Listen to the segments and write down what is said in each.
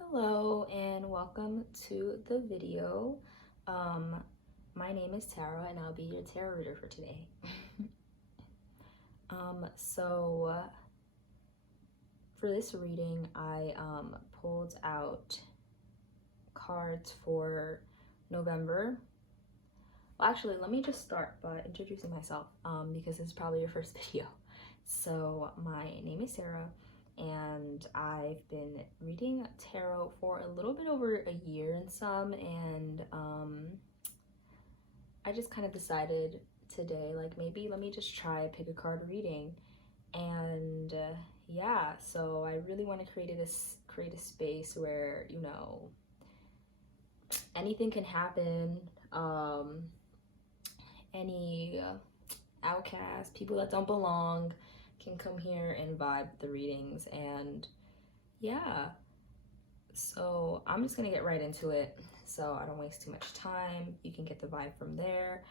Hello and welcome to the video. My name is Taro and I'll be your tarot reader for today. For this reading, I pulled out cards for November. Well, actually, let me just start by introducing myself because this is probably your first video. So my name is Sarah and I've been reading tarot for a little bit over a year and some, and I just kind of decided today, like, maybe let me just try pick a card reading. And yeah, so I really want to create a space where, you know, anything can happen. Any outcasts, people that don't belong, can come here and vibe the readings. And yeah, so I'm just gonna get right into it so I don't waste too much time. You can get the vibe from there.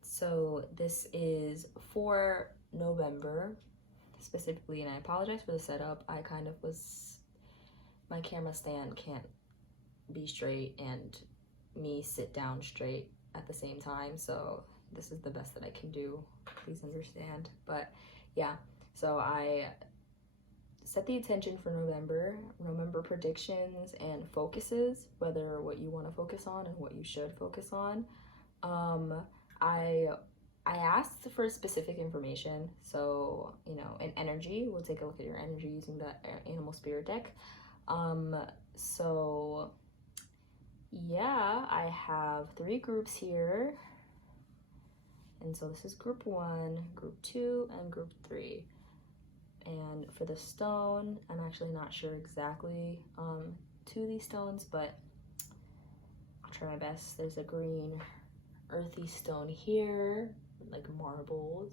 So this is for November specifically, and I apologize for the setup. I kind of was, my camera stand can't be straight and me sit down straight at the same time, so this is the best that I can do, please understand. But yeah, so I set the intention for November predictions and focuses, whether what you want to focus on and what you should focus on. I asked for specific information, so, you know, an energy, we'll take a look at your energy using the animal spirit deck. So yeah, I have 3 groups here. And so this is group 1, group 2, and group 3. And for the stone, I'm actually not sure exactly to these stones, but I'll try my best. There's a green earthy stone here, like marbles.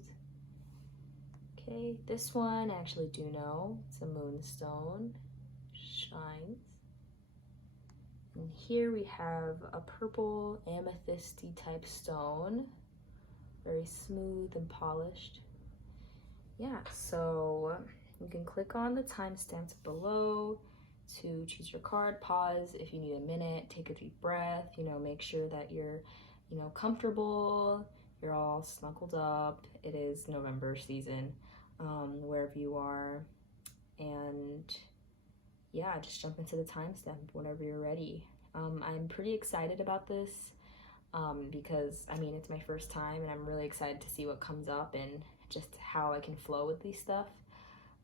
Okay, this one I actually do know. It's a moonstone, shines. And here we have a purple amethysty type stone, very smooth and polished. Yeah, so you can click on the timestamps below to choose your card, pause if you need a minute, take a deep breath, you know, make sure that you're, you know, comfortable, you're all snuggled up. It is November season, wherever you are. And yeah, just jump into the timestamp whenever you're ready. I'm pretty excited about this because, I mean, it's my first time and I'm really excited to see what comes up and just how I can flow with these stuff.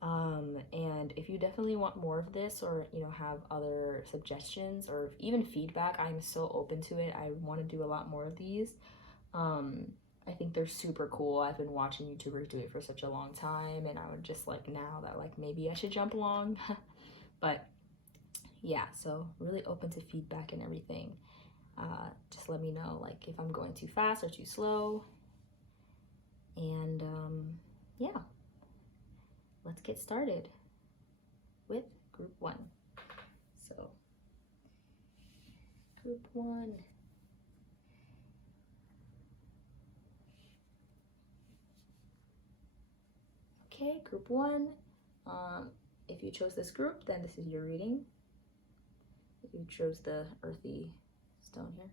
And if you definitely want more of this, or, you know, have other suggestions or even feedback, I'm so open to it. I want to do a lot more of these. I think they're super cool. I've been watching YouTubers do it for such a long time, and I would just like now that like maybe I should jump along. But yeah, so really open to feedback and everything. Just let me know like if I'm going too fast or too slow. And yeah, let's get started with group 1. So group 1. Okay, group 1. If you chose this group, then this is your reading. If you chose the earthy stone here.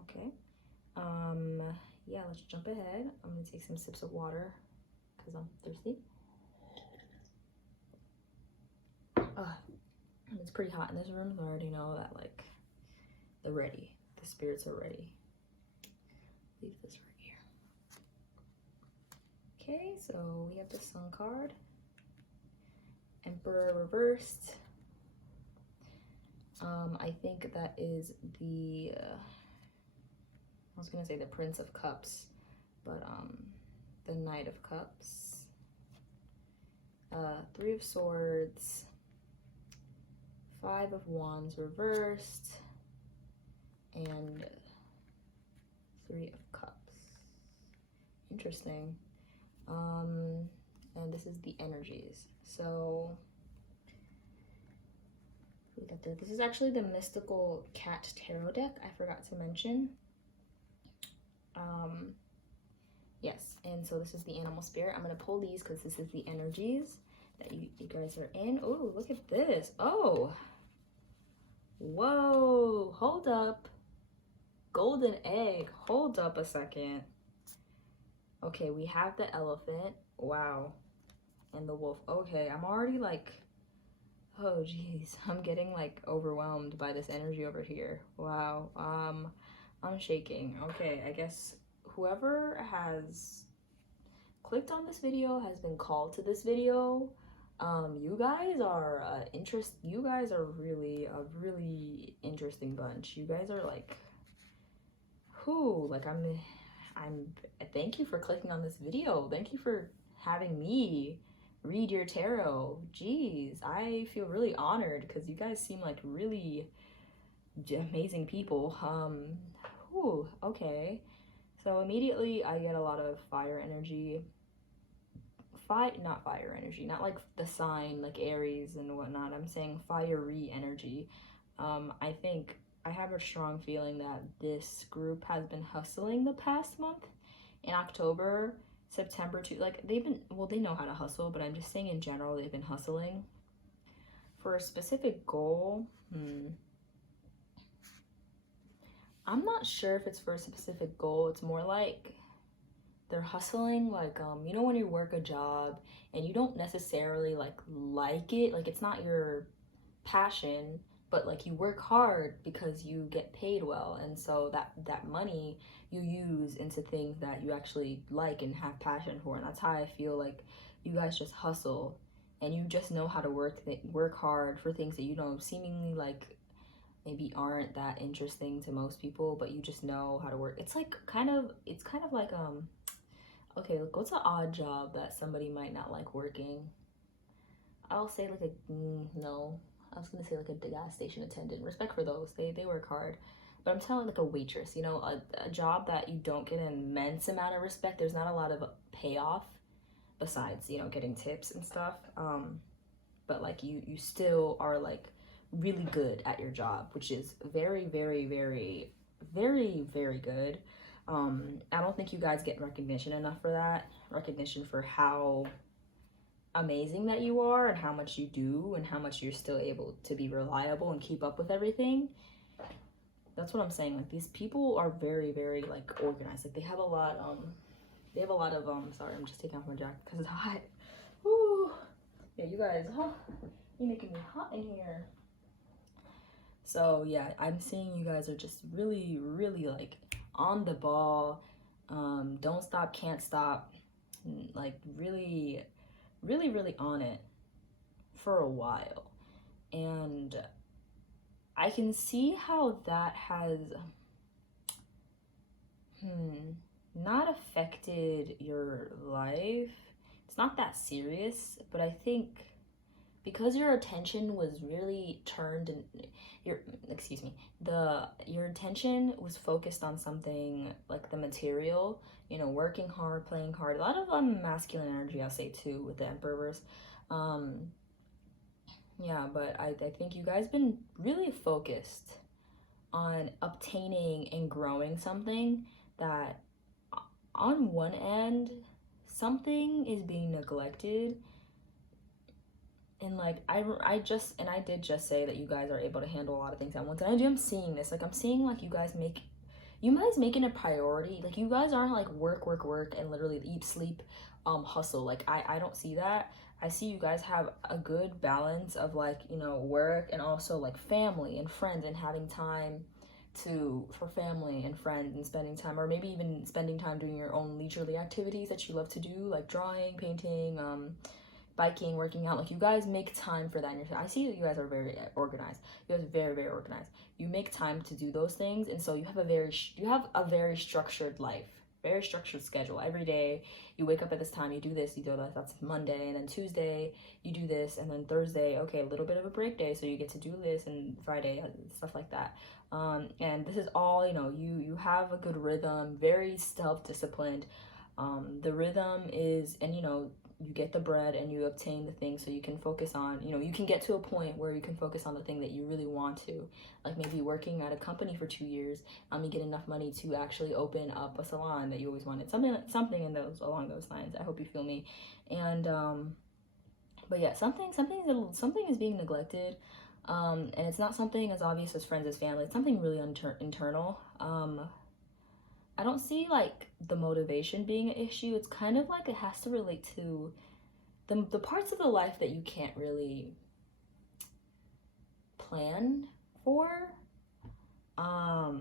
Okay. Yeah, let's jump ahead. I'm gonna take some sips of water because I'm thirsty. It's pretty hot in this room, so I already know that like they're ready. The spirits are ready. Leave this right here. Okay, so we have the Sun card, Emperor reversed. I think that is the I was gonna say the Prince of Cups, but the Knight of Cups, 3 of Swords, 5 of Wands reversed, and 3 of Cups. Interesting. And this is the energies. So we got this is actually the Mystical Cat Tarot deck, I forgot to mention. Yes, and so this is the animal spirit. I'm going to pull these because this is the energies that you guys are in. Oh, look at this. Oh, whoa, hold up. Golden egg, hold up a second. Okay, we have the elephant. Wow. And the wolf. Okay, I'm already like, oh geez, I'm getting like overwhelmed by this energy over here. Wow. I'm shaking. Okay, I guess whoever has clicked on this video has been called to this video. You guys are you guys are really a really interesting bunch. You guys are like, who, like I'm thank you for clicking on this video. Thank you for having me read your tarot. Jeez, I feel really honored because you guys seem like really amazing people. Whew, okay. So immediately I get a lot of fire energy. Not fire energy, not like the sign like Aries and whatnot. I'm saying fiery energy. I think I have a strong feeling that this group has been hustling the past month. In October, September too, like they've been, well, they know how to hustle, but I'm just saying in general, they've been hustling for a specific goal. I'm not sure if it's for a specific goal. It's more like they're hustling, like, you know, when you work a job and you don't necessarily like it, like it's not your passion, but like you work hard because you get paid well, and so that money you use into things that you actually like and have passion for. And that's how I feel like you guys just hustle, and you just know how to work hard for things that you know seemingly like maybe aren't that interesting to most people, but you just know how to work. It's kind of like okay, look, what's an odd job that somebody might not like working? I'll say like no, I was gonna say like a gas station attendant. Respect for those, they work hard. But I'm telling like a waitress, you know, a job that you don't get an immense amount of respect. There's not a lot of payoff besides, you know, getting tips and stuff. But like you still are like really good at your job, which is very, very, very, very, very good. I don't think you guys get recognition enough for that. Recognition for how amazing that you are and how much you do and how much you're still able to be reliable and keep up with everything. That's what I'm saying. Like these people are very, very like organized. Like they have a lot of sorry, I'm just taking off my jacket because it's hot. Woo. Yeah, you guys, you're making me hot in here. So yeah, I'm seeing you guys are just really, really like on the ball. Don't stop, can't stop. Like really, really, really on it for a while. And I can see how that has not affected your life. It's not that serious, but I think because your attention was really turned and your attention was focused on something like the material, you know, working hard, playing hard, a lot of masculine energy, I'll say too, with the Emperor's. Yeah, but I think you guys been really focused on obtaining and growing something that on one end something is being neglected. And like I did just say that you guys are able to handle a lot of things at once, and I'm seeing this, like I'm seeing like you guys making a priority. Like you guys aren't like work and literally eat, sleep, hustle. Like I don't see that. I see you guys have a good balance of like, you know, work and also like family and friends and having time for family and friends and spending time, or maybe even spending time doing your own leisurely activities that you love to do, like drawing, painting, biking, working out. Like you guys make time for that in your. I see that you guys are very organized. You guys are very, very organized. You make time to do those things, and so you have a very structured life, very structured schedule. Every day you wake up at this time, you do this, you do that. That's Monday, and then Tuesday you do this, and then Thursday, okay, a little bit of a break day, so you get to do this, and Friday stuff like that. And this is all, you know, you have a good rhythm, very self-disciplined. The rhythm is, and you know, you get the bread and you obtain the thing so you can focus on, you know, you can get to a point where you can focus on the thing that you really want to, like maybe working at a company for 2 years. You get enough money to actually open up a salon that you always wanted, something in those, along those lines. I hope you feel me. And But yeah, something is being neglected, and it's not something as obvious as friends, as family. It's something really internal. I don't see like the motivation being an issue. It's kind of like it has to relate to the parts of the life that you can't really plan for. I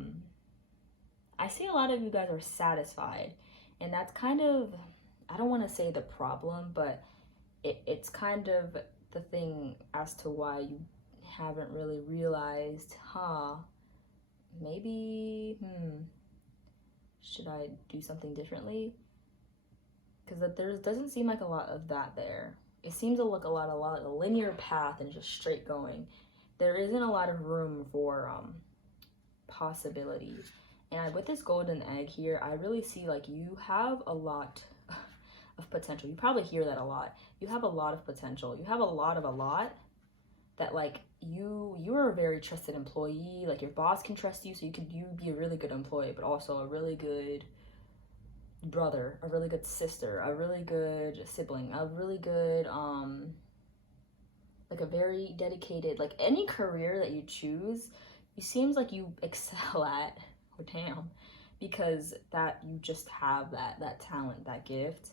see a lot of you guys are satisfied, and that's kind of, I don't want to say the problem, but it's kind of the thing as to why you haven't really realized, maybe, should I do something differently? Because there doesn't seem like a lot of that there. It seems to look a lot of a linear path and just straight going. There isn't a lot of room for possibility. And with this golden egg here, I really see like you have a lot of potential. You probably hear that a lot. You have a lot of potential. You have a lot that like you are a very trusted employee. Like your boss can trust you, so you be a really good employee, but also a really good brother, a really good sister, a really good sibling, a really good like a very dedicated, like any career that you choose, it seems like you excel at. Oh damn, because that you just have that talent, that gift.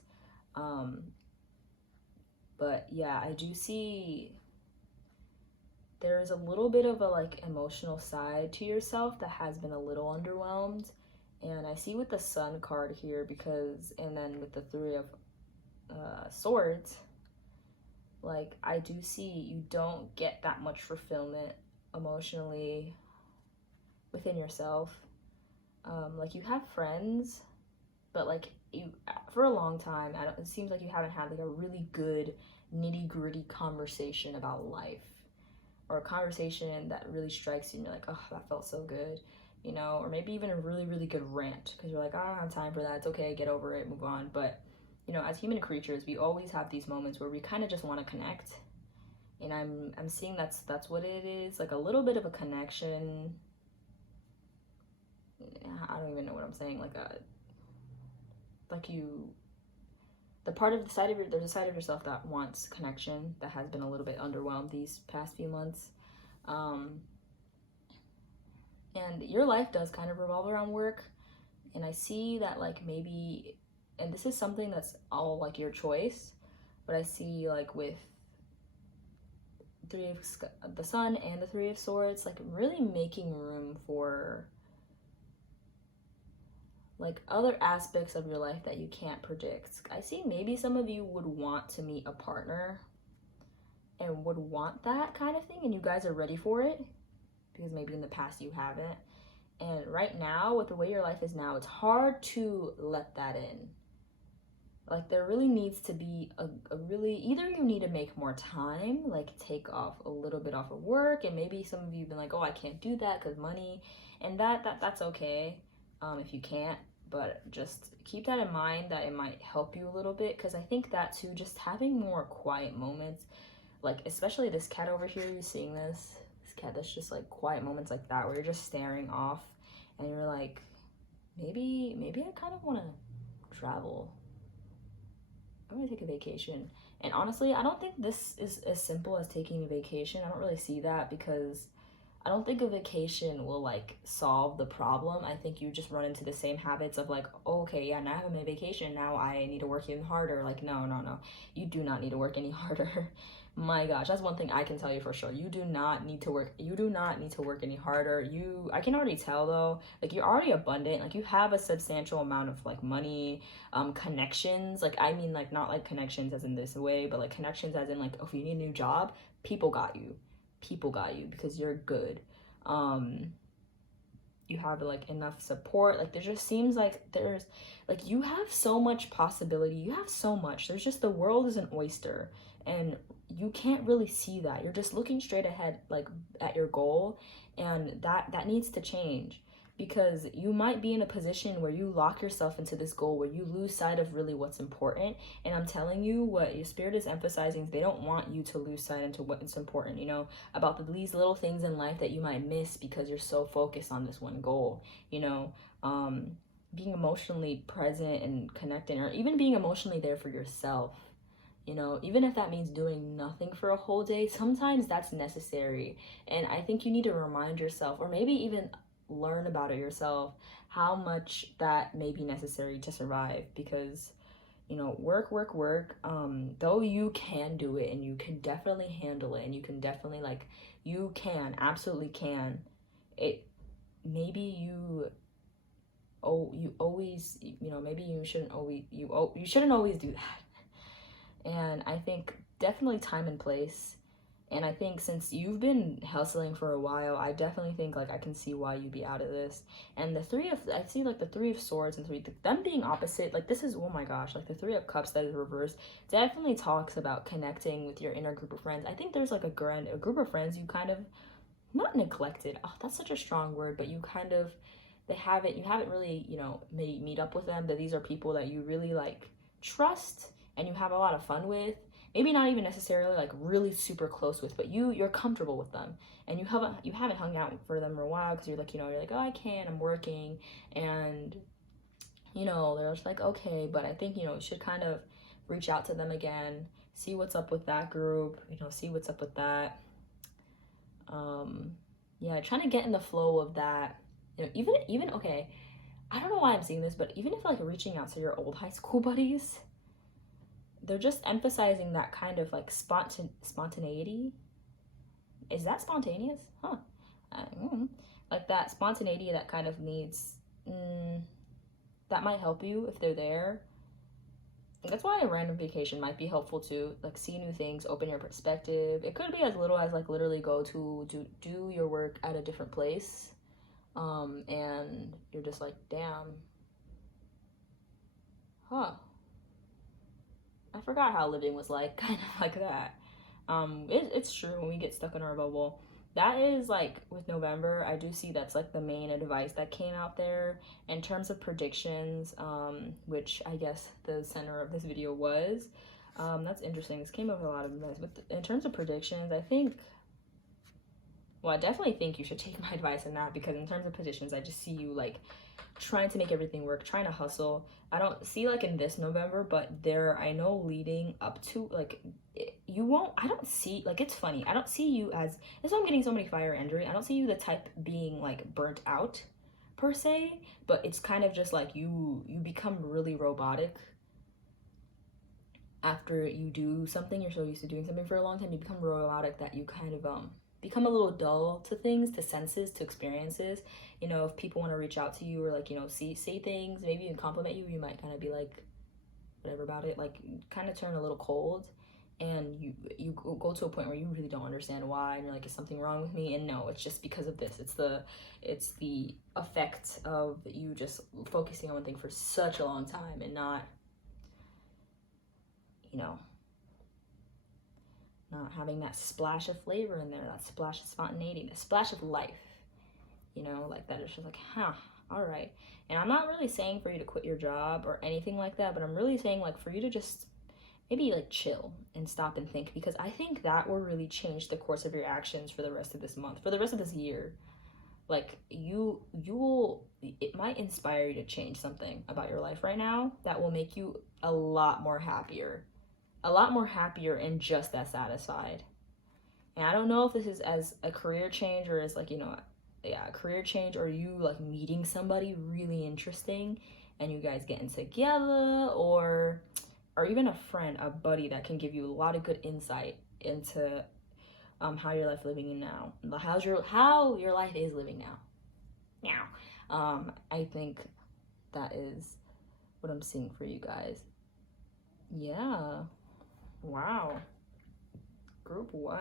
But yeah, I do see there's a little bit of a like emotional side to yourself that has been a little underwhelmed. And I see with the Sun card here, because, and then with the Three of Swords, like I do see you don't get that much fulfillment emotionally within yourself. Like you have friends, but like you, for a long time, it seems like you haven't had like a really good nitty-gritty conversation about life, or a conversation that really strikes you and you're like, oh, that felt so good, you know, or maybe even a really, really good rant, because you're like, I don't have time for that, it's okay, get over it, move on. But, you know, as human creatures, we always have these moments where we kind of just want to connect, and I'm seeing that's what it is, like a little bit of a connection. I don't even know what I'm saying, like you, the part of the side of there's a side of yourself that wants connection, that has been a little bit underwhelmed these past few months. And your life does kind of revolve around work, and I see that like maybe, and this is something that's all like your choice, but I see like with the Sun and the Three of Swords, like really making room for like other aspects of your life that you can't predict. I see maybe some of you would want to meet a partner and would want that kind of thing, and you guys are ready for it, because maybe in the past you haven't. And right now, with the way your life is now, it's hard to let that in. Like there really needs to be a really, either you need to make more time, like take off a little bit off of work, and maybe some of you have been like, oh, I can't do that because money, and that's okay if you can't, but just keep that in mind, that it might help you a little bit, because I think that too, just having more quiet moments, like especially this cat over here, you're seeing this cat that's just like quiet moments like that where you're just staring off and you're like, maybe I kind of want to travel. I'm gonna take a vacation. And honestly, I don't think this is as simple as taking a vacation. I don't really see that, because I don't think a vacation will like solve the problem. I think you just run into the same habits of like, oh, okay, yeah, now I have my vacation, now I need to work even harder. Like, no, you do not need to work any harder. My gosh, that's one thing I can tell you for sure. You do not need to work any harder. I can already tell though, like you're already abundant, like you have a substantial amount of like money, connections. Like I mean, like not like connections as in this way, but like connections as in like, if you need a new job, people got you because you're good. You have like enough support. Like there just seems like there's like, you have so much possibility, you have so much. There's just, the world is an oyster, and you can't really see that. You're just looking straight ahead, like at your goal, and that needs to change, because you might be in a position where you lock yourself into this goal where you lose sight of really what's important. And I'm telling you, what your spirit is emphasizing is they don't want you to lose sight into what's important, you know, about these little things in life that you might miss because you're so focused on this one goal, you know. Being emotionally present and connecting, or even being emotionally there for yourself, You know, even if that means doing nothing for a whole day, sometimes that's necessary. And I think you need to remind yourself, or maybe even learn about it yourself, how much that may be necessary to survive. Because, you know, work. Though you can do it and you can definitely handle it and you can definitely, like, you can, absolutely can. It, maybe you, oh, you always, you know, maybe you shouldn't always, you shouldn't always do that. And I think definitely time and place. And I think since you've been hustling for a while, I definitely think, like, I can see why you'd be out of this. And I see, like, the Three of Swords and them being opposite, like, this is, oh my gosh, like, the Three of Cups that is reversed definitely talks about connecting with your inner group of friends. I think there's, like, a group of friends you kind of, not neglected, oh, that's such a strong word, but you kind of, you haven't really, you know, meet up with them, but these are people that you really, like, trust and you have a lot of fun with. Maybe not even necessarily like really super close with, but you're comfortable with them, and you haven't hung out for them for a while because you're like, oh, I can't, I'm working, and you know, they're just like, okay, but I think, you know, you should kind of reach out to them again, see what's up with that group, you know, see what's up with that. Yeah, trying to get in the flow of that, you know, even okay, I don't know why I'm seeing this, but even if like reaching out to your old high school buddies, they're just emphasizing that kind of like spontaneity. Is that spontaneous? Huh. Like that spontaneity that kind of needs, that might help you if they're there. That's why a random vacation might be helpful too. Like, see new things, open your perspective. It could be as little as like literally go to do your work at a different place. And you're just like, damn. Huh. I forgot how living was like, kind of like that. It's true when we get stuck in our bubble. That is like with November, I do see that's like the main advice that came out there in terms of predictions, which I guess the center of this video was. That's interesting. This came up with a lot of advice. But in terms of predictions, I think, well, I definitely think you should take my advice on that, because in terms of predictions, I just see you like trying to make everything work, trying to hustle. I don't see like in this November, but there, I know leading up to like, you won't, I don't see, like, it's funny, I don't see you as, that's why I'm getting so many fire energy. I don't see you the type being like burnt out per se, but it's kind of just like you become really robotic after you do something. You're so used to doing something for a long time, you become robotic that you kind of become a little dull to things, to senses, to experiences. You know, if people want to reach out to you or like, you know, say things, maybe even compliment you, you might kind of be like whatever about it, like kind of turn a little cold, and you go to a point where you really don't understand why, and you're like, is something wrong with me? And no, it's just because of this. It's the effect of you just focusing on one thing for such a long time and not, you know, not having that splash of flavor in there, that splash of spontaneity, the splash of life, you know, like that. It's just like, all right. And I'm not really saying for you to quit your job or anything like that, but I'm really saying like for you to just maybe like chill and stop and think, because I think that will really change the course of your actions for the rest of this month, for the rest of this year. Like you will, it might inspire you to change something about your life right now that will make you a lot more happier and just as satisfied. And I don't know if this is as a career change or as like, you know, a career change, or you like meeting somebody really interesting and you guys getting together, or even a friend, a buddy that can give you a lot of good insight into how your life living now, how your life is living now. I think that is what I'm seeing for you guys. Yeah. Wow. Group 1.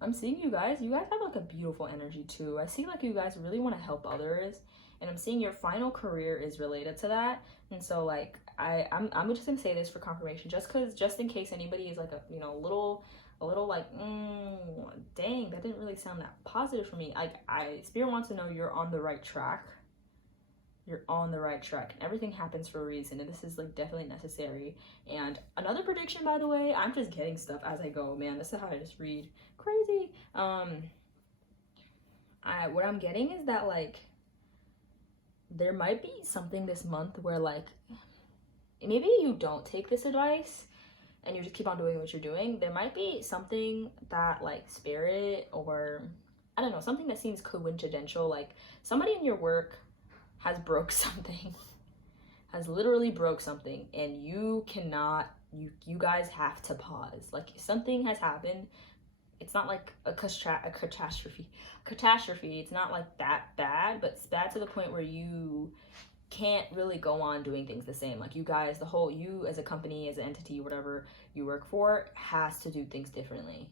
I'm seeing you guys have like a beautiful energy too. I see like you guys really want to help others, and I'm seeing your final career is related to that. And so like I'm just gonna say this for confirmation, just in case anybody is like a, you know, a little like, dang, that didn't really sound that positive for me. Spirit wants to know you're on the right track. You're on the right track. Everything happens for a reason, and this is like definitely necessary. And another prediction, by the way, I'm just getting stuff as I go, man. This is how I just read. Crazy. What I'm getting is that like there might be something this month where like maybe you don't take this advice, and you just keep on doing what you're doing, there might be something that like spirit, or I don't know, something that seems coincidental, like somebody in your work has broke something, has literally broke something, and you cannot, you guys have to pause. Like something has happened. It's not like a catastrophe. It's not like that bad, but it's bad to the point where you can't really go on doing things the same. Like you guys, the whole, you as a company, as an entity, whatever you work for, has to do things differently.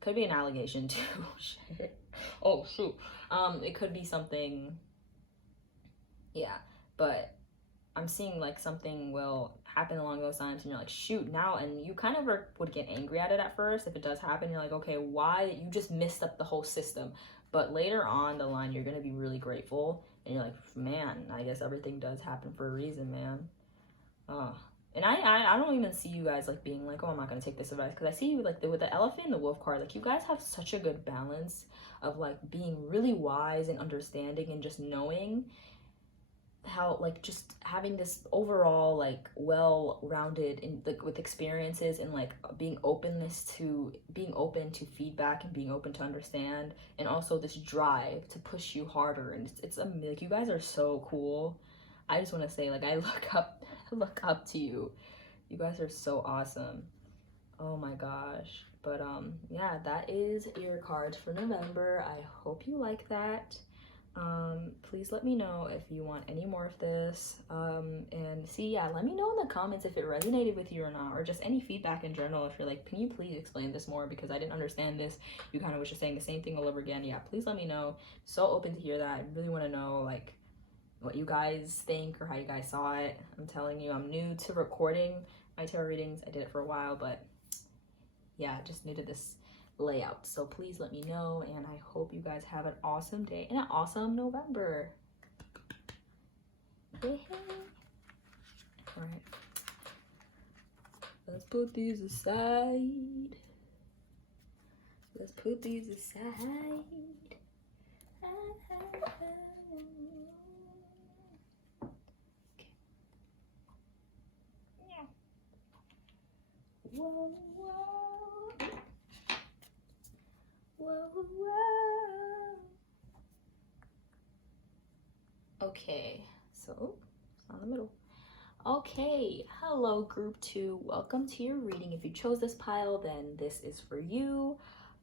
Could be an allegation too. Shit. Oh shoot. It could be something. Yeah, but I'm seeing like something will happen along those lines, and you're like, shoot, now, and you kind of would get angry at it at first if it does happen. You're like, okay, why? You just messed up the whole system. But later on the line, you're gonna be really grateful, and you're like, man, I guess everything does happen for a reason, man. And I don't even see you guys like being like, oh, I'm not gonna take this advice, because I see you like with the elephant and the wolf card, like you guys have such a good balance of like being really wise and understanding and just knowing how, like, just having this overall like well-rounded in like with experiences, and like being open to feedback, and being open to understand, and also this drive to push you harder. And it's like, you guys are so cool. I just want to say, like, I look up to you. You guys are so awesome. Oh my gosh. But yeah, that is your cards for November. I hope you like that. Please let me know if you want any more of this, and see, yeah, let me know in the comments if it resonated with you or not, or just any feedback in general. If you're like, can you please explain this more, because I didn't understand this, you kind of was just saying the same thing all over again. Yeah, please let me know. So open to hear that. I really want to know like what you guys think or how you guys saw it. I'm telling you, I'm new to recording my tarot readings. I did it for a while, but yeah, I just needed this layout. So please let me know, and I hope you guys have an awesome day and an awesome November. All right, let's put these aside. Whoa, whoa. Whoa, whoa. Okay, so it's on the middle. Okay, hello group 2. Welcome to your reading. If you chose this pile, then this is for you.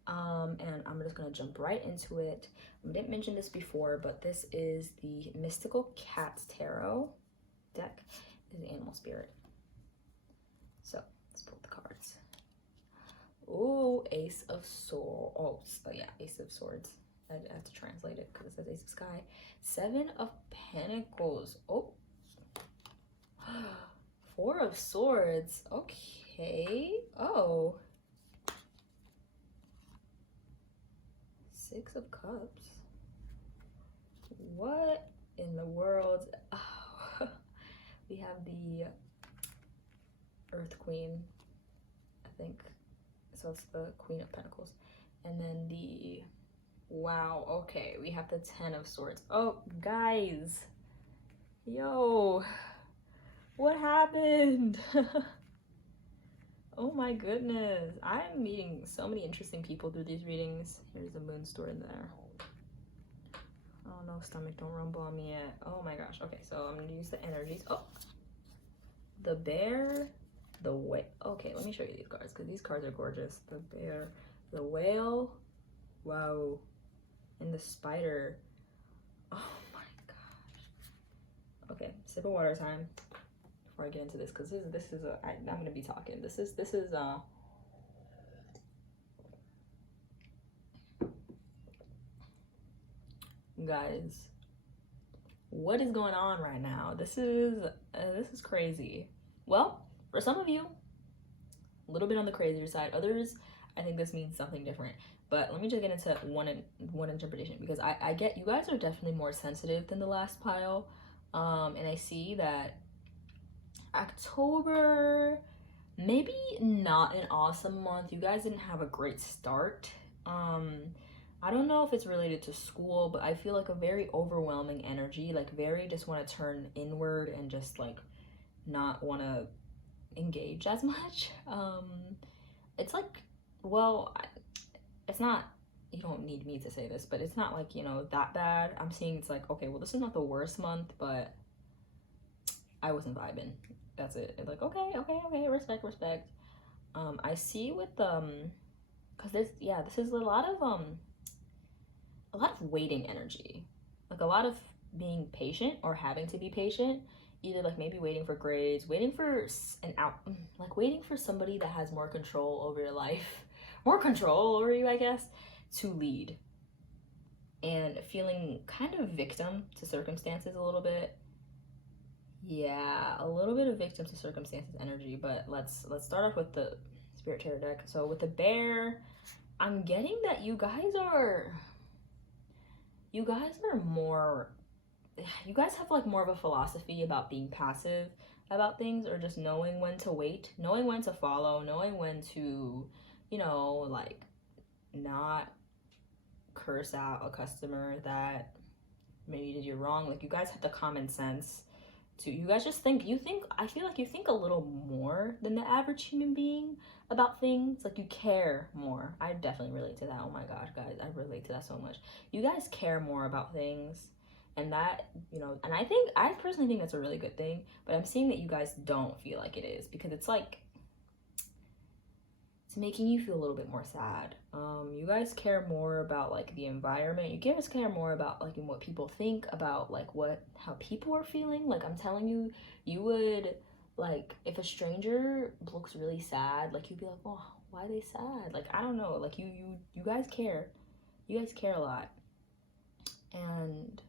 And I'm just gonna jump right into it. I didn't mention this before, but this is the Mystical Cats Tarot deck. Is the animal spirit. So let's pull the cards. Oh, Ace of Swords. Oh yeah, Ace of Swords. I have to translate it because it says Ace of Sky. 7 of Pentacles. Oh. 4 of Swords. Okay. Oh. 6 of Cups. What in the world? Oh. We have the Earth Queen, I think. So it's the Queen of Pentacles. And then the, wow, okay, we have the 10 of Swords. Oh, guys. Yo. What happened? Oh my goodness. I'm meeting so many interesting people through these readings. Here's the moon story in there. Oh no, stomach, don't rumble on me yet. Oh my gosh. Okay, so I'm gonna use the energies. Oh, the bear, the whale. Okay, let me show you these cards because these cards are gorgeous. The bear, the whale, wow, and the spider. Oh my gosh. Okay, sip of water time before I get into this, because this is I'm gonna be talking. This is guys, what is going on right now? This is crazy. Well, for some of you, a little bit on the crazier side. Others, I think this means something different. But let me just get into one interpretation, because I get you guys are definitely more sensitive than the last pile. And I see that October, maybe not an awesome month. You guys didn't have a great start. I don't know if it's related to school, but I feel like a very overwhelming energy, like very just want to turn inward and just like not want to, engage as much. It's like, well, it's not, you don't need me to say this, but it's not like, you know, that bad. I'm seeing it's like, okay, well, this is not the worst month, but I wasn't vibing. That's it. It's like, okay, respect. I see with because this is a lot of waiting energy, like a lot of being patient or having to be patient, either like maybe waiting for grades, waiting for waiting for somebody that has more control over your life, more control over you, I guess, to lead, and feeling kind of victim to circumstances a little bit. Yeah, a little bit of victim to circumstances energy, but let's start off with the Spirit Tarot deck. So with the bear, I'm getting that you guys have like more of a philosophy about being passive about things, or just knowing when to wait, knowing when to follow, knowing when to, you know, like not curse out a customer that maybe did you wrong. Like, you guys have the common sense to, you guys just I feel like you think a little more than the average human being about things. Like, you care more. I definitely relate to that. Oh my gosh, guys, I relate to that so much. You guys care more about things, and that, you know, and I personally think that's a really good thing, but I'm seeing that you guys don't feel like it is, because it's like, it's making you feel a little bit more sad. You guys care more about like the environment. You guys care more about like what people think about, like how people are feeling. Like, I'm telling you, you would, like, if a stranger looks really sad, like, you'd be like, oh, why are they sad? Like, I don't know. Like, you guys care. You guys care a lot. And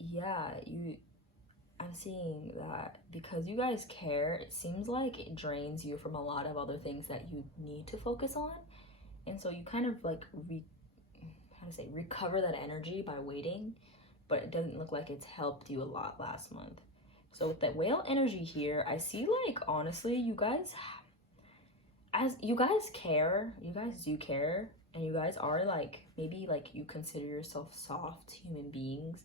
yeah, I'm seeing that because you guys care, it seems like it drains you from a lot of other things that you need to focus on. And so you kind of like recover that energy by waiting, but it doesn't look like it's helped you a lot last month. So with that whale energy here, I see, like, honestly, you guys care, you guys do care, and you guys are like, maybe like you consider yourself soft human beings,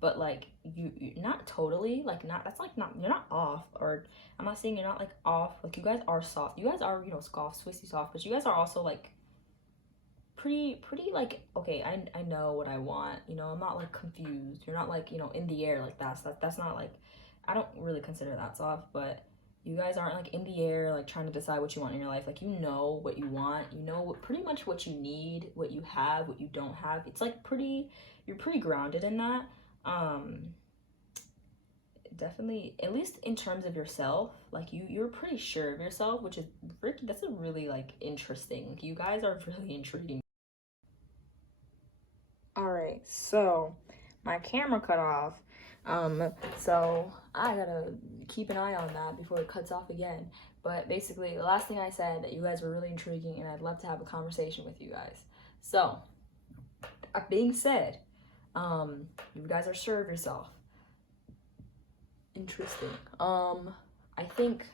but like you not totally, like, not, that's like, not, you're not off, or I'm not saying you're not like off, like, you guys are soft, you guys are, you know, soft, Swissy soft, but you guys are also like pretty like, okay, I know what I want, you know, I'm not like confused, you're not like, you know, in the air, like that's not like, I don't really consider that soft, but you guys aren't like in the air, like trying to decide what you want in your life. Like, you know what you want, you know pretty much what you need, what you have, what you don't have. It's like you're pretty grounded in that. Definitely, at least in terms of yourself, like you're pretty sure of yourself, which is that's a really like interesting. You guys are really intriguing. All right, so my camera cut off. So I gotta keep an eye on that before it cuts off again. But basically, the last thing I said, that you guys were really intriguing and I'd love to have a conversation with you guys. So, that being said, you guys are sure of yourself. Interesting. I think,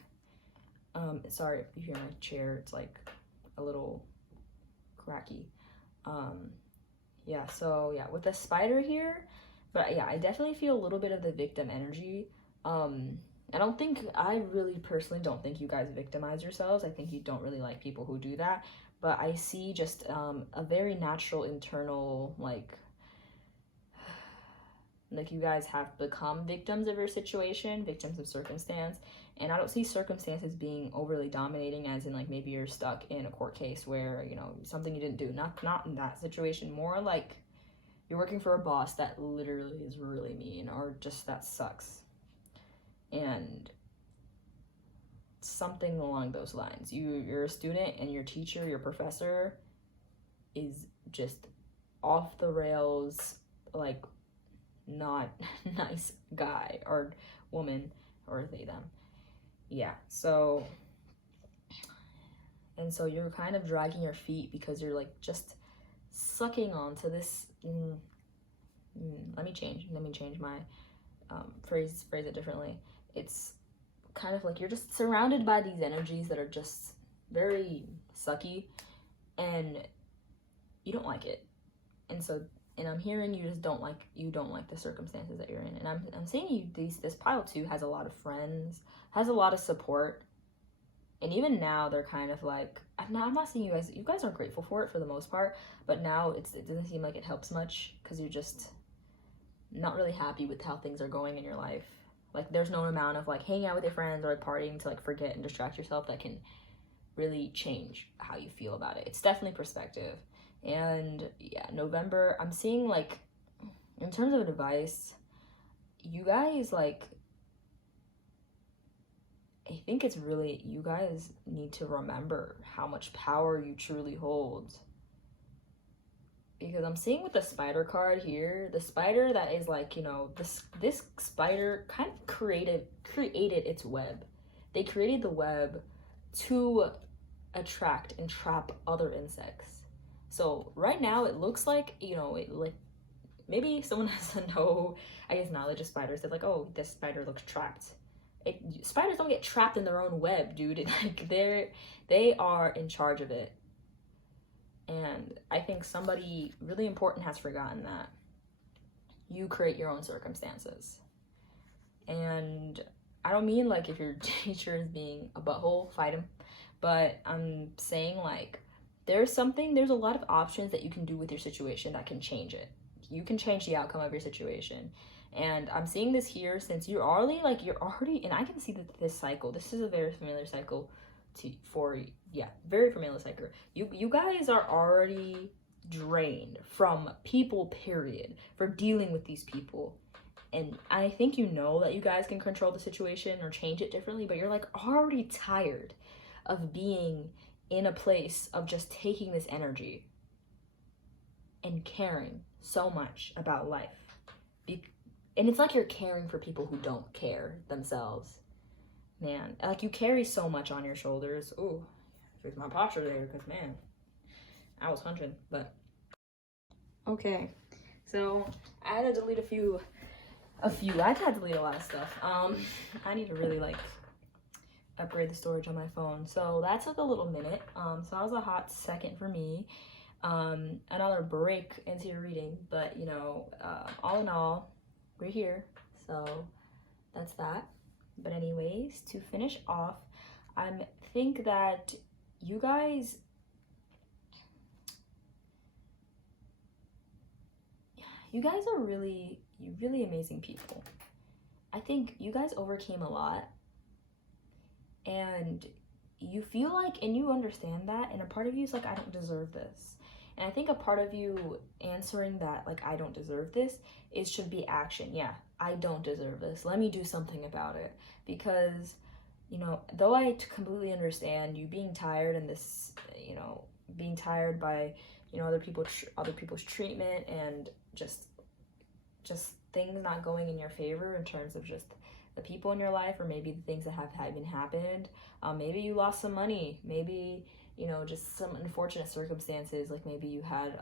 sorry if you hear my chair, it's like a little cracky. Yeah, so yeah, with the spider here, but yeah, I definitely feel a little bit of the victim energy. I really personally don't think you guys victimize yourselves. I think you don't really like people who do that, but I see just a very natural internal, like you guys have become victims of your situation, victims of circumstance, and I don't see circumstances being overly dominating, as in like maybe you're stuck in a court case where, you know, something you didn't do, not in that situation, more like you're working for a boss that literally is really mean, or just that sucks, and something along those lines. You're a student and your teacher, your professor is just off the rails, like not nice guy or woman, or they them. Yeah, so you're kind of dragging your feet because you're like just sucking onto this. Let me change my phrase it differently. It's kind of like you're just surrounded by these energies that are just very sucky, and you don't like it. And so and I'm hearing you just don't like the circumstances that you're in. And I'm seeing this pile 2 has a lot of friends, has a lot of support. And even now they're kind of like, I'm not seeing you guys are grateful for it for the most part, but now it doesn't seem like it helps much because you're just not really happy with how things are going in your life. Like there's no amount of like hanging out with your friends or like partying to like forget and distract yourself that can really change how you feel about it. It's definitely perspective. And yeah, November, I'm seeing like, in terms of advice, you guys like, I think it's really, you guys need to remember how much power you truly hold. Because I'm seeing with the spider card here, the spider that is like, you know, this spider kind of created its web. They created the web to attract and trap other insects. So right now it looks like, you know, it like maybe someone has to know, I guess, knowledge of spiders. They're like, oh, this spider looks trapped. Spiders don't get trapped in their own web, dude. Like they are in charge of it. And I think somebody really important has forgotten that you create your own circumstances. And I don't mean like if your teacher is being a butthole, fight him. But I'm saying like there's a lot of options that you can do with your situation that can change it. You can change the outcome of your situation. And I'm seeing this here since you're already, and I can see that this cycle, this is a very familiar cycle very familiar cycle. You guys are already drained from people, period, for dealing with these people. And I think you know that you guys can control the situation or change it differently, but you're like already tired of being in a place of just taking this energy and caring so much about life. And it's like you're caring for people who don't care themselves. Man, like you carry so much on your shoulders. Ooh, there's my posture there because, man, I was hunching, but. Okay, so I had to delete a few. I had to delete a lot of stuff. I need to really like upgrade the storage on my phone. So that took a little minute. So that was a hot second for me. Another break into your reading, but you know, all in all, we're here. So that's that. But anyways, to finish off, I think that you guys are really amazing people. I think you guys overcame a lot, and you feel like, and you understand that, and a part of you is like, I don't deserve this. And I think a part of you answering that, like, I don't deserve this, should be action. Yeah, I don't deserve this. Let me do something about it. Because, you know, though I completely understand you being tired and this, you know, being tired by, you know, other people's treatment and just things not going in your favor in terms of just the people in your life, or maybe the things that have happened. Maybe you lost some money. Maybe, you know, just some unfortunate circumstances, like maybe you had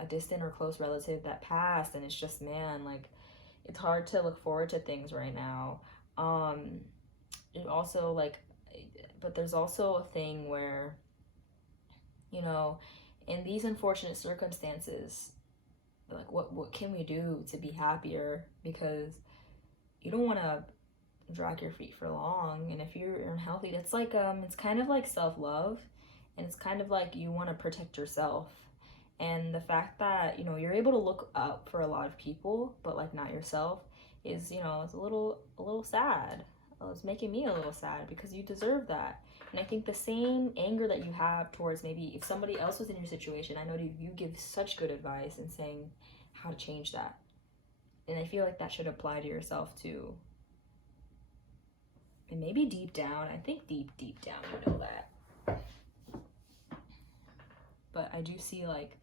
a distant or close relative that passed, and it's just, man, like, it's hard to look forward to things right now. And also, like, but there's also a thing where, you know, in these unfortunate circumstances, like, what can we do to be happier? Because you don't want to drag your feet for long, and if you're unhealthy, that's like, it's kind of like self-love, and it's kind of like you want to protect yourself. And the fact that, you know, you're able to look up for a lot of people, but like not yourself, is, you know, it's a little sad. It's making me a little sad because you deserve that. And I think the same anger that you have towards maybe if somebody else was in your situation, I know you give such good advice in saying how to change that. And I feel like that should apply to yourself too. And maybe deep down, I think deep down you know that. But I do see, like,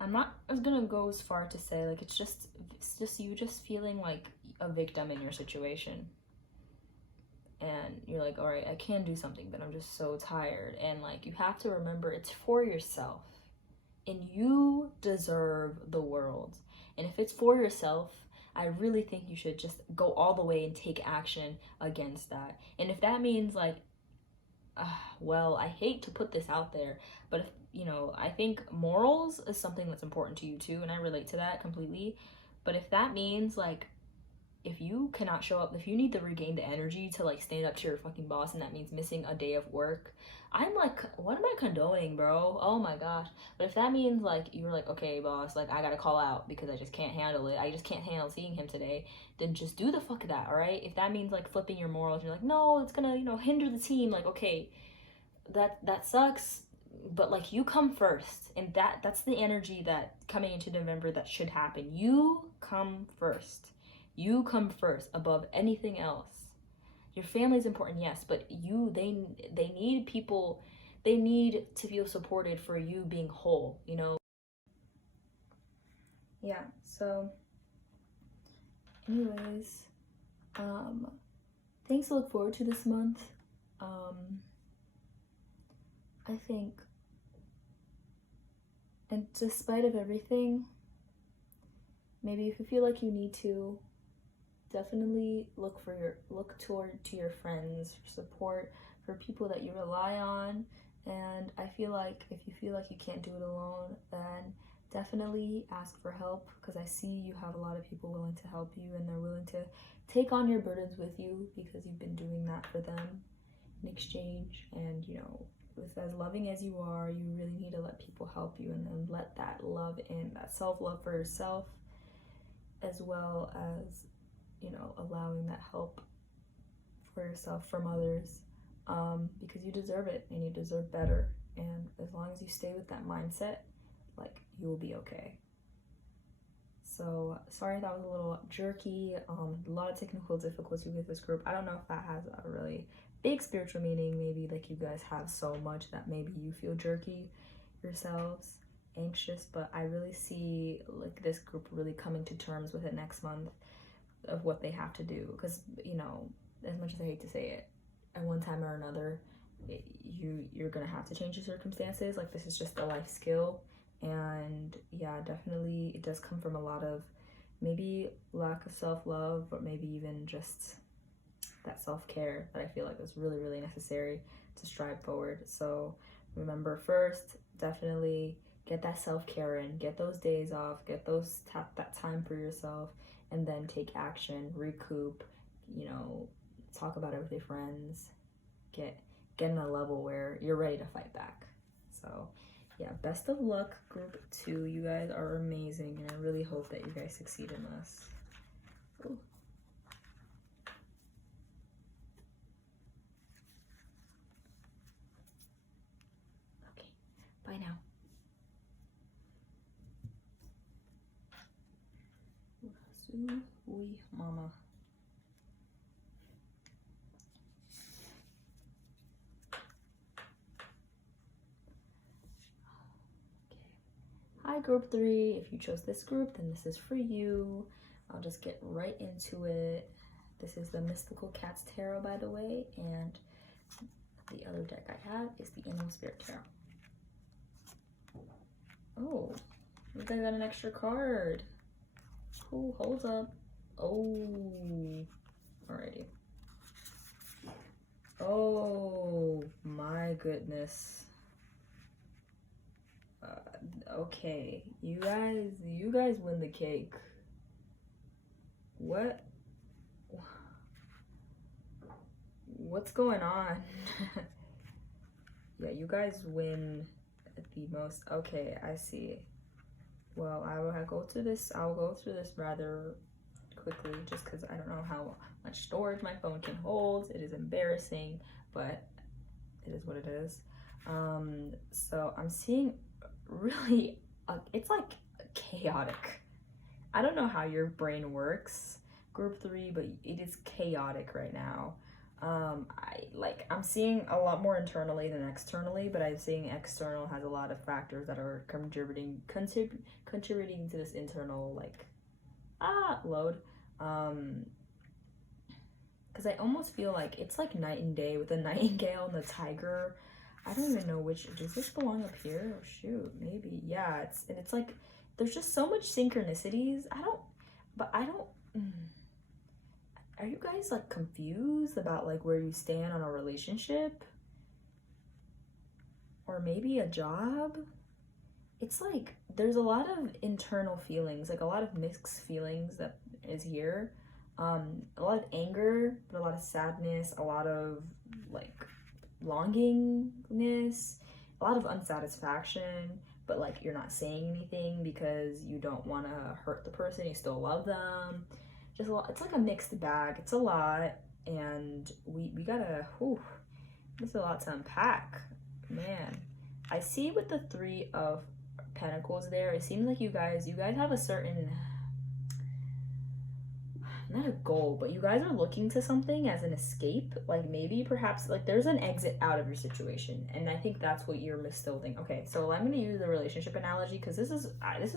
I'm not gonna go as far to say, like, it's just you just feeling like a victim in your situation. And you're like, all right, I can do something, but I'm just so tired. And like, you have to remember it's for yourself. And you deserve the world. And if it's for yourself, I really think you should just go all the way and take action against that. And if that means like well, I hate to put this out there, but if, you know, I think morals is something that's important to you too, and I relate to that completely. But if that means like, if you cannot show up, if you need to regain the energy to like stand up to your fucking boss, and that means missing a day of work, I'm like, what am I condoning, bro? Oh my gosh. But if that means like you're like, okay, boss, like I gotta call out because I just can't handle it, I just can't handle seeing him today, then just do the fuck of that, all right? If that means like flipping your morals, you're like, no, it's gonna, you know, hinder the team, like, okay, that sucks, but like you come first, and that's the energy that coming into November that should happen. You come first. You come first above anything else. Your family's important, yes, but they need people, they need to feel supported for you being whole, you know? Yeah, so anyways, things to look forward to this month. I think, and despite of everything, maybe if you feel like you need to, definitely look toward to your friends for support, for people that you rely on. And I feel like if you feel like you can't do it alone, then definitely ask for help, because I see you have a lot of people willing to help you, and they're willing to take on your burdens with you because you've been doing that for them in exchange. And you know, with as loving as you are, you really need to let people help you, and then let that love in, that self-love for yourself, as well as, you know, allowing that help for yourself from others, because you deserve it and you deserve better. And as long as you stay with that mindset, like, you will be okay. So sorry that was a little jerky. A lot of technical difficulty with this group. I don't know if that has a really big spiritual meaning. Maybe like you guys have so much that maybe you feel jerky yourselves, anxious, but I really see like this group really coming to terms with it next month, of what they have to do. Because, you know, as much as I hate to say it, at one time or another, you're gonna have to change your circumstances. Like, this is just a life skill. And yeah, definitely it does come from a lot of maybe lack of self-love, but maybe even just that self-care that I feel like is really, really necessary to strive forward. So remember, first, definitely get that self-care in, get those days off, get that time for yourself, and then take action, recoup, you know, talk about it with your friends, get in a level where you're ready to fight back. So yeah, best of luck, group 2. You guys are amazing, and I really hope that you guys succeed in this. Ooh. Okay, bye now. Uy, mama. Hi, group 3. If you chose this group, then this is for you. I'll just get right into it. This is the Mystical Cats Tarot, by the way, and the other deck I have is the Animal Spirit Tarot. Oh, you guys got an extra card. Cool, hold up. Oh, alrighty. Oh my goodness. Okay, you guys win the cake. What's going on? Yeah, you guys win the most. Okay, I see. Well, I'll go through this rather quickly, just because I don't know how much storage my phone can hold. It is embarrassing, but it is what it is. So I'm seeing really, it's like chaotic. I don't know how your brain works, group 3, but it is chaotic right now. I'm seeing a lot more internally than externally, but I'm seeing external has a lot of factors that are contributing to this internal load. Because I almost feel like it's like night and day with the nightingale and the tiger. I don't even know which. Does this belong up here? Oh shoot, maybe. Yeah, it's like there's just so much synchronicities. Are you guys like confused about like where you stand on a relationship? or maybe a job. It's like there's a lot of internal feelings, like a lot of mixed feelings that is here. A lot of anger, but a lot of sadness, a lot of like longingness, a lot of unsatisfaction, but like you're not saying anything because you don't want to hurt the person, you still love them. Just a lot. It's like a mixed bag. It's a lot, and we gotta, whew, there's a lot to unpack, man. I see with the Three of Pentacles there, it seems like you guys have a certain, not a goal, but you guys are looking to something as an escape. Like maybe perhaps like there's an exit out of your situation, and I think that's what you're mistilling. Okay, so I'm going to use the relationship analogy because this is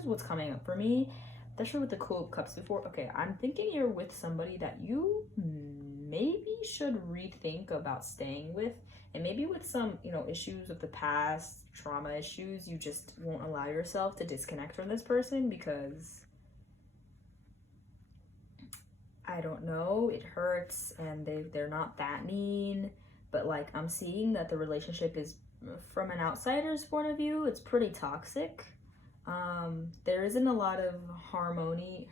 what's coming up for me, especially with the Cool of Cups before. Okay, I'm thinking you're with somebody that you maybe should rethink about staying with, and maybe with some, you know, issues of the past, trauma issues, you just won't allow yourself to disconnect from this person because, I don't know, it hurts, and they're not that mean, but like I'm seeing that the relationship is, from an outsider's point of view, it's pretty toxic. There isn't a lot of harmony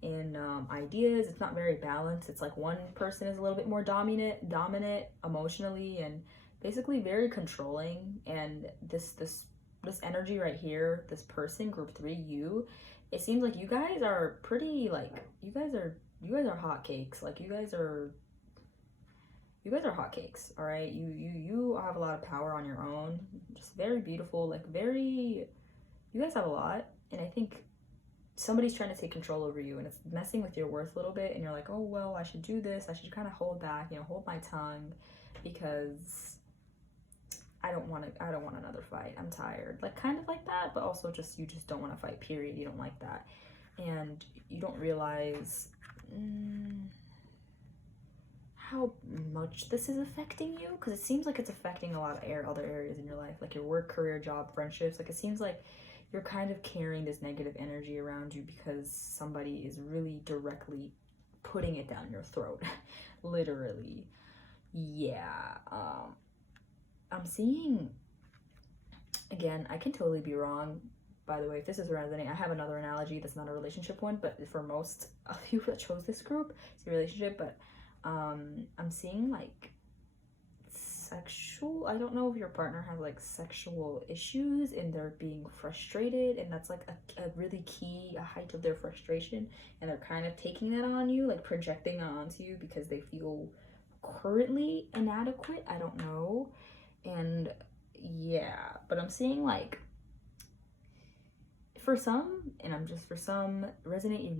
in ideas. It's not very balanced. It's like one person is a little bit more dominant emotionally, and basically very controlling. And this energy right here, this person, group 3, you, it seems like you guys are pretty, like, you guys are hotcakes. Like you guys are hotcakes, all right? You have a lot of power on your own. Just very beautiful, like very, you guys have a lot, and I think somebody's trying to take control over you, and it's messing with your worth a little bit, and you're like, oh well, I should do this, I should kind of hold back, you know, hold my tongue, because I don't want another fight. I'm tired. Like kind of like that, but also just, you just don't want to fight, period. You don't like that. And you don't realize how much this is affecting you, because it seems like it's affecting a lot of other areas in your life, like your work, career, job, friendships. Like it seems like you're kind of carrying this negative energy around you because somebody is really directly putting it down your throat. Literally. Yeah. I'm seeing, again, I can totally be wrong. By the way, if this is resonating, I have another analogy that's not a relationship one, but for most of you that chose this group, it's a relationship, but I'm seeing like sexual, I don't know if your partner has like sexual issues and they're being frustrated, and that's like a really key, a height of their frustration, and they're kind of taking that on you, like projecting that onto you because they feel currently inadequate. I don't know. And yeah, but I'm seeing like for some, and I'm just, for some, resonate,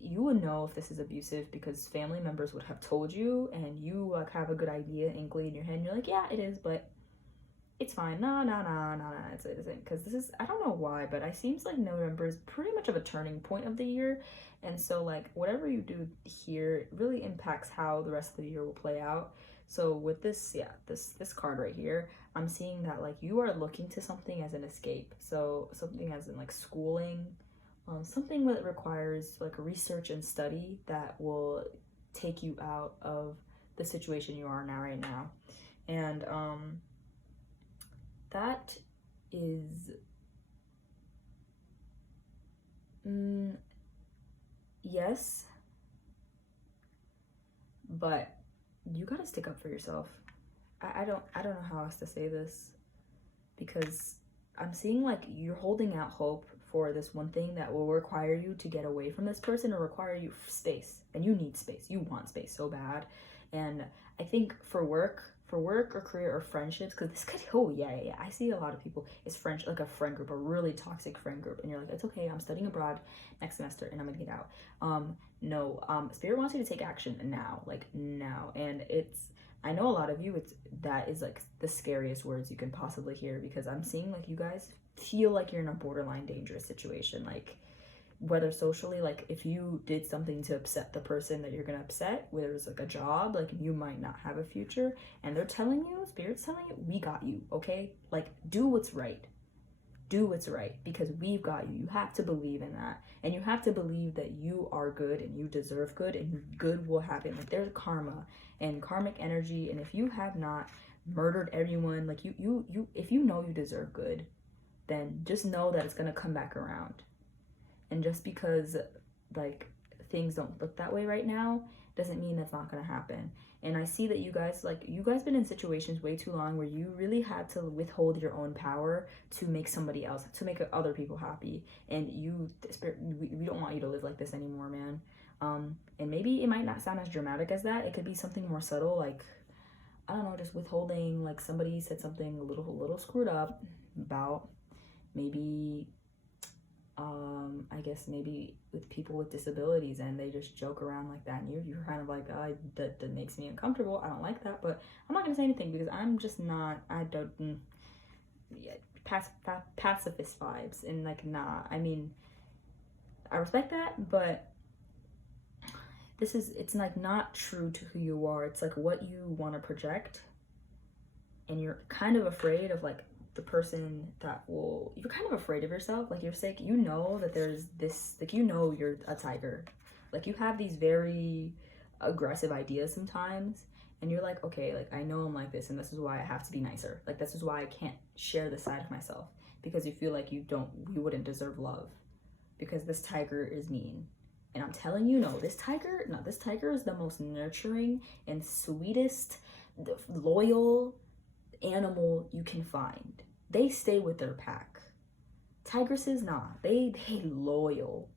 you would know if this is abusive because family members would have told you, and you like have a good idea, inkling in your head, and you're like, yeah, it is, but it's fine. No, it isn't, because this is, I don't know why, but it seems like November is pretty much of a turning point of the year, and so like whatever you do here really impacts how the rest of the year will play out. So with this, yeah, this card right here, I'm seeing that like you are looking to something as an escape. So something as in like schooling, something that requires like research and study that will take you out of the situation you are now right now. And that is yes, but you gotta stick up for yourself. I don't know how else to say this, because I'm seeing like you're holding out hope for this one thing that will require you to get away from this person, or require you space, and you need space. You want space so bad. And I think for work or career or friendships, because this could, oh yeah, I see a lot of people, it's French, like a friend group, a really toxic friend group, and you're like, it's okay, I'm studying abroad next semester and I'm gonna get out. No, Spirit wants you to take action now, like now. And it's, I know a lot of you, that is like the scariest words you can possibly hear, because I'm seeing like you guys feel like you're in a borderline dangerous situation, like whether socially, like if you did something to upset the person that you're gonna upset, whether it's like a job, like you might not have a future, and they're telling you, Spirit's telling you, we got you, okay? Like do what's right, because we've got you. You have to believe in that, and you have to believe that you are good and you deserve good, and good will happen. Like there's karma and karmic energy, and if you have not murdered everyone. Like you if you know you deserve good, then just know that it's gonna come back around. And just because like things don't look that way right now doesn't mean that's not gonna happen. And I see that you guys been in situations way too long where you really had to withhold your own power to make somebody else, to make other people happy. And we don't want you to live like this anymore, man. And maybe it might not sound as dramatic as that. It could be something more subtle, like, I don't know, just withholding, like somebody said something a little screwed up about maybe I guess maybe with people with disabilities, and they just joke around like that, and you're kind of like, oh, that makes me uncomfortable. I don't like that, but I'm not gonna say anything because I'm just not. I don't. Yeah, pacifist vibes, and like, nah. I mean, I respect that, but it's like not true to who you are. It's like what you want to project, and you're kind of afraid of like the person that will, you're kind of afraid of yourself. Like you're sick, you know that there's this, like, you know, you're a tiger. Like you have these very aggressive ideas sometimes, and you're like, okay, like I know I'm like this, and this is why I have to be nicer. Like this is why I can't share this side of myself, because you feel like you wouldn't deserve love because this tiger is mean. And I'm telling you, no, this tiger is the most nurturing and sweetest, loyal animal you can find. They stay with their pack. Tigresses, nah, they loyal.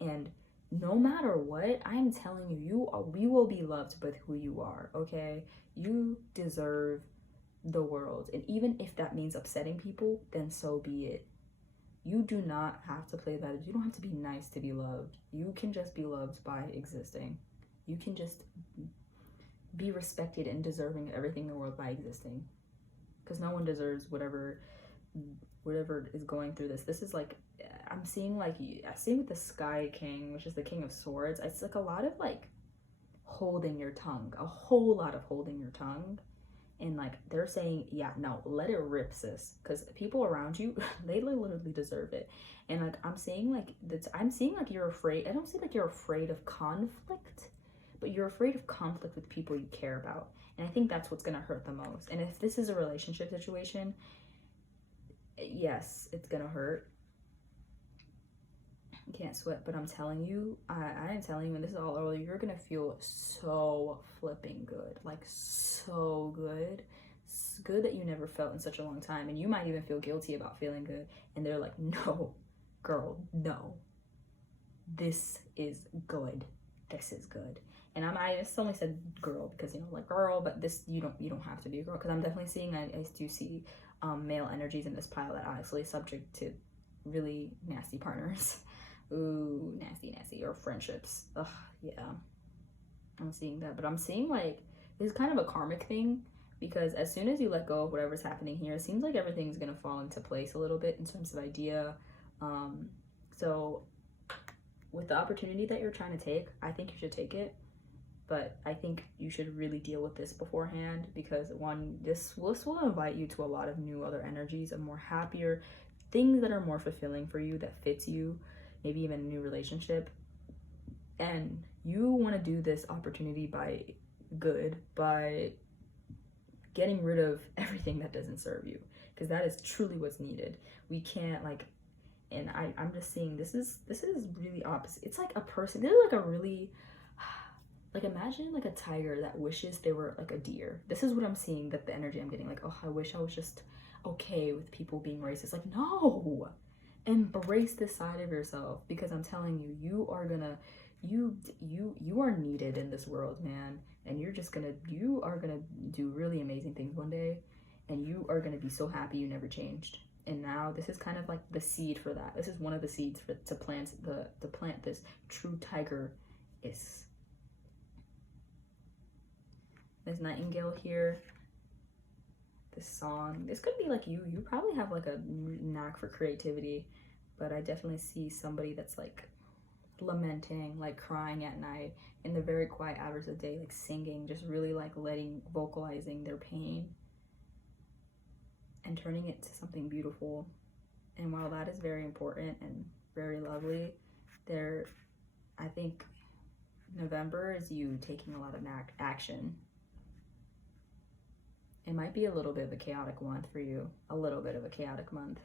And no matter what, I'm telling you, we will be loved with who you are, okay? You deserve the world. And even if that means upsetting people, then so be it. You do not have to play that. You don't have to be nice to be loved. You can just be loved by existing. You can just be respected and deserving of everything in the world by existing. Because no one deserves whatever is going through this. This is like, I'm seeing with the Sky King, which is the King of Swords. It's like a lot of like holding your tongue, a whole lot of holding your tongue. And like they're saying, yeah, no, let it rip, sis, because people around you, they literally deserve it. And like I'm seeing like you're afraid. I don't see like you're afraid of conflict, but you're afraid of conflict with people you care about. And I think that's what's gonna hurt the most. And if this is a relationship situation, yes, it's gonna hurt. You can't sweat, but I'm telling you, I am telling you, when this is all over, you're gonna feel so flipping good, like so good. It's good that you never felt in such a long time, and you might even feel guilty about feeling good. And they're like, no, girl, no, this is good. This is good. And I just only said girl because, you know, like girl, but this, you don't have to be a girl, because I'm definitely seeing, I do see male energies in this pile that are actually subject to really nasty partners. Ooh, nasty, or friendships. Ugh, yeah, I'm seeing that. But I'm seeing like this is kind of a karmic thing, because as soon as you let go of whatever's happening here, it seems like everything's gonna fall into place a little bit in terms of idea. So with the opportunity that you're trying to take, I think you should take it. But I think you should really deal with this beforehand, because this will invite you to a lot of new other energies, of more happier things that are more fulfilling for you, that fits you, maybe even a new relationship. And you want to do this opportunity by getting rid of everything that doesn't serve you, because that is truly what's needed. We can't like, and I'm just seeing this is really opposite. It's like a person, this is like a really, like imagine like a tiger that wishes they were like a deer. This is what I'm seeing, that the energy I'm getting, like, oh, I wish I was just okay with people being racist. Like, no, embrace this side of yourself, because I'm telling you, you are needed in this world, man. And you are gonna do really amazing things one day, and you are gonna be so happy you never changed. And now this is kind of like the seed for that. This is one of the seeds to plant this true tiger is. There's Nightingale here. This song, this could be like you probably have like a knack for creativity, but I definitely see somebody that's like lamenting, like crying at night in the very quiet hours of the day, like singing, just really like vocalizing their pain and turning it to something beautiful. And while that is very important and very lovely, I think November is you taking a lot of action It might be a little bit of a chaotic month for you. A little bit of a chaotic month.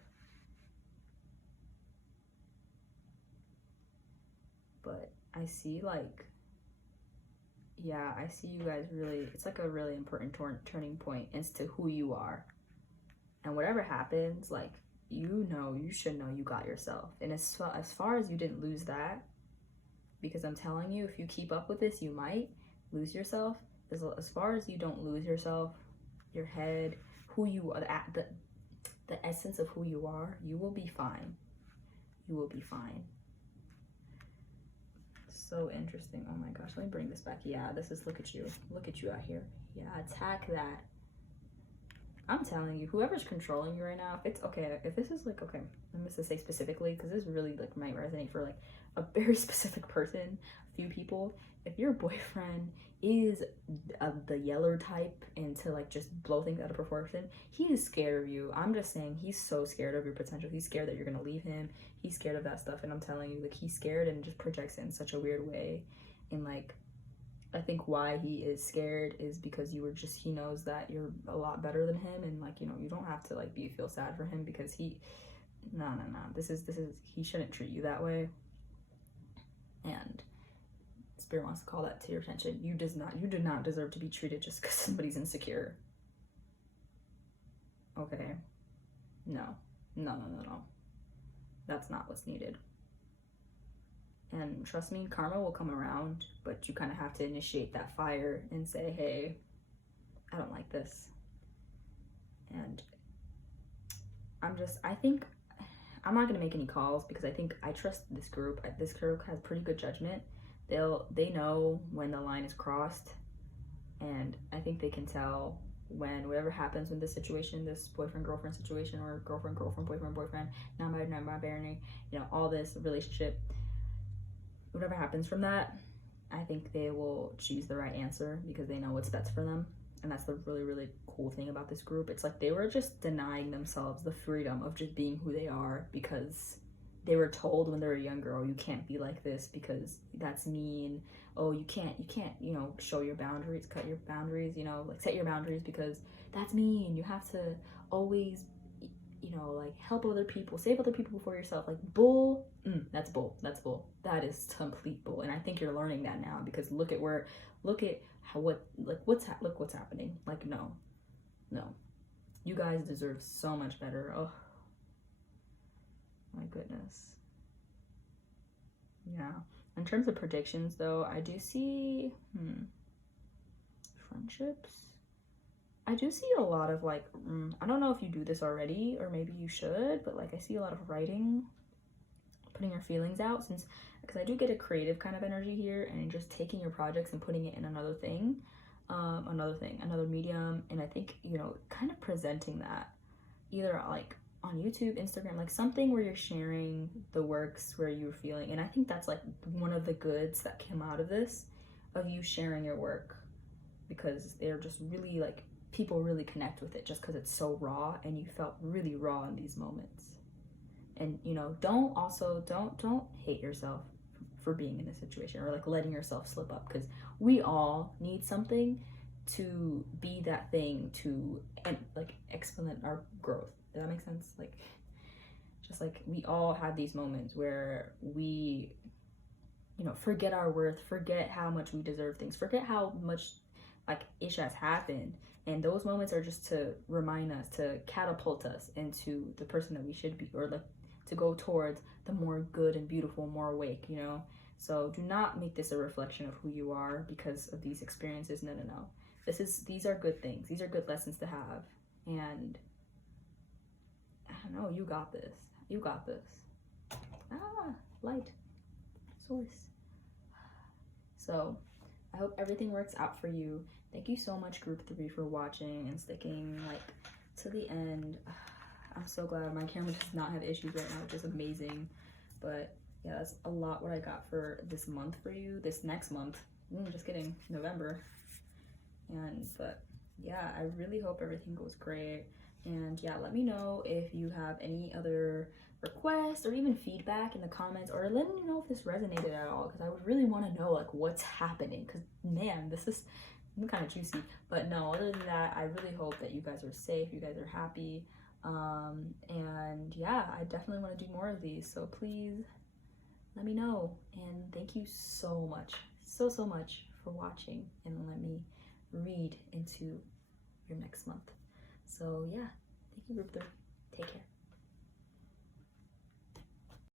But I see like, yeah, I see you guys really, it's like a really important turning point as to who you are. And whatever happens, like, you should know you got yourself. And as far as you didn't lose that, because I'm telling you, if you keep up with this, you might lose yourself. As far as you don't lose yourself, your head, who you are, the essence of who you are, you will be fine. You will be fine. So interesting. Oh my gosh, let me bring this back. Yeah, this is, look at you out here. Yeah, attack that. I'm telling you, whoever's controlling you right now, if it's okay, if this is like, okay, I'm just to say specifically, because this really like might resonate for like a very specific person, a few people. If your boyfriend is the yeller type and to like just blow things out of proportion, he is scared of you. I'm just saying, he's so scared of your potential. He's scared that you're gonna leave him. He's scared of that stuff, and I'm telling you, like, he's scared and just projects it in such a weird way. And like, I think why he is scared is because he knows that you're a lot better than him, and like, you know, you don't have to like feel sad for him, because no, this is he shouldn't treat you that way. And Spirit wants to call that to your attention. You do not deserve to be treated just because somebody's insecure. Okay, no, that's not what's needed. And trust me, karma will come around, but you kind of have to initiate that fire and say, hey, I don't like this. And I think I'm not going to make any calls, because I trust this group. This group has pretty good judgment. They know when the line is crossed, and I think they can tell when whatever happens with this situation, this boyfriend-girlfriend situation, or girlfriend-girlfriend, boyfriend-boyfriend, non-binary, non-binary, you know, all this relationship, whatever happens from that, I think they will choose the right answer, because they know what's best for them. And that's the really, really cool thing about this group. It's like they were just denying themselves the freedom of just being who they are, because they were told when they were a young girl, you can't be like this because that's mean. Oh, you can't, you know, show your boundaries, cut your boundaries, you know, like set your boundaries, because that's mean. You have to always, you know, like help other people, save other people before yourself. Like bull. That's bull. That is complete bull. And I think you're learning that now, because look at what's happening. Like, no, you guys deserve so much better. Oh my goodness. Yeah. In terms of predictions, though, I do see friendships. I do see a lot of like, I don't know if you do this already, or maybe you should, but like I see a lot of writing, putting your feelings out, because I do get a creative kind of energy here, and just taking your projects and putting it in another medium. And I think, you know, kind of presenting that either like on YouTube, Instagram, like something where you're sharing the works where you're feeling. And I think that's like one of the goods that came out of this, of you sharing your work, because they're just really like, people really connect with it just because it's so raw, and you felt really raw in these moments. And you know, don't hate yourself for being in this situation, or like letting yourself slip up, because we all need something to be that thing to, and like expedite our growth. Does that make sense? Like, just like we all have these moments where we, you know, forget our worth, forget how much we deserve things, forget how much like ish has happened. And those moments are just to remind us, to catapult us into the person that we should be, or like to go towards the more good and beautiful, more awake, you know? So do not make this a reflection of who you are because of these experiences. No. These are good things. These are good lessons to have. And I don't know, you got this. Light, source. So I hope everything works out for you. Thank you so much, group 3, for watching and sticking like to the end. I'm so glad my camera does not have issues right now, which is amazing. But yeah, that's a lot what I got for this month for you. This next month, just kidding, November. But yeah, I really hope everything goes great. And yeah, let me know if you have any other requests or even feedback in the comments, or let me know if this resonated at all, because I would really want to know like what's happening, because man, this is I'm kind of juicy, but no, other than that, I really hope that you guys are safe, you guys are happy, and yeah, I definitely want to do more of these, so please let me know, and thank you so much, so much for watching, and let me read into your next month. So yeah, thank you, group 3. Take care.